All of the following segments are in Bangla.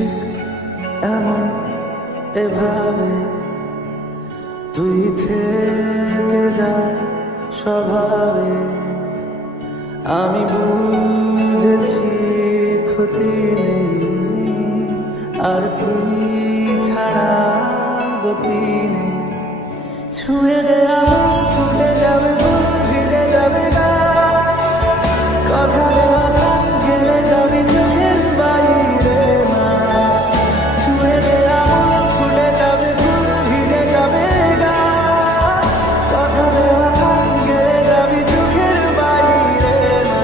ঠিক এমন এভাবে তুই থেকে যা স্বভাবে। আমি বুঝেছি ক্ষতি নেই, আর তুই ছাড়া গতি নেই। ছুঁয়ে দেয়া ফুটে যাবে ফুল, ভিজে যাবে গা, কথা দেওয়া গান গেলে যাবি চোখের বাইরে না। ছুঁয়ে দেয়া ফুটে যাবে ফুল, ভিজে যাবে গা, কথা দেওয়া গান গেলে যাবি চোখের বাইরে না।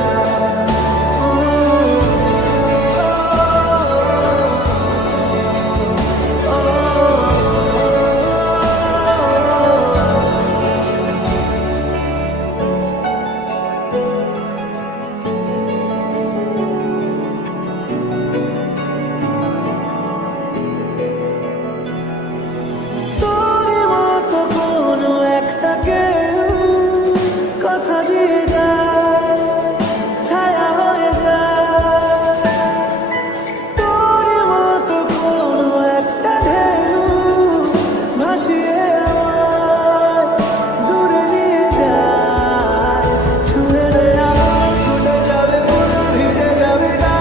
তোরই মতো কোনো একটা কেউ কথা দিয়ে যায়, ছায়া হয়ে যায়। তোরই মতো কোনো একটা ঢেউ ভাসিয়ে আমায় দূরে নিয়ে যায়। ছুঁয়ে দেয়া ফুটে যাবে ফুল, ভিজে যাবে গা,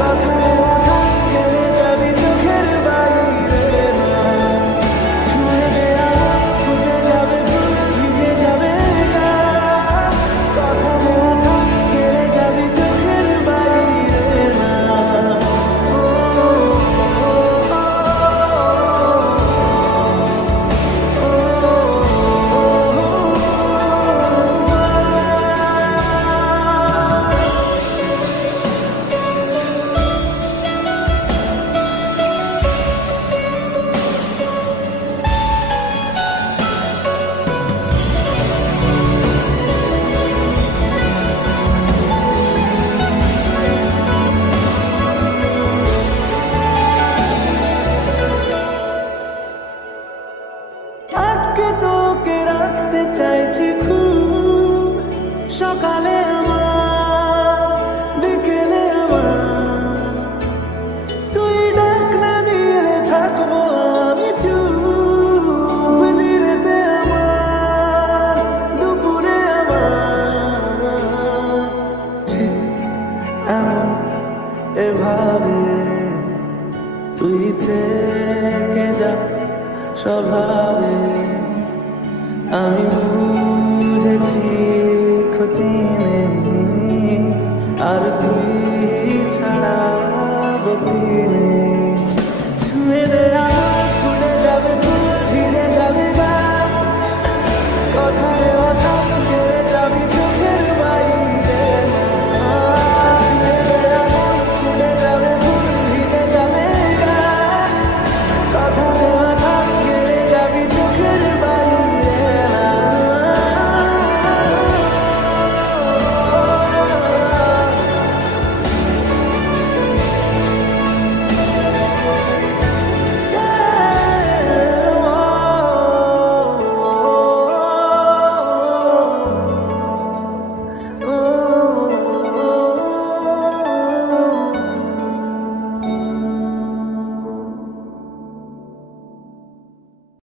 কথা দেওয়া গান গেলে যাবি চোখের বাইরে না। ছুঁয়ে দেয়া ফুটে যাবে ফুল, ভিজে যাবে গা, কথা দেওয়া গান গেলে যাবি চোখের বাইরে না। আটকে তোকে রাখতে চাইছি খুব, সকালে আমার বিকেলে আমার। তুই ডাক না দিলে থাকবো আমি চুপ, দিনেতে আমার দুপুরে আমার। ঠিক এমন এভাবে তুই থেকে যা স্বভাবে। আমি বুঝেছি ক্ষতি নেই, আর তুই ছাড়া গতি নেই।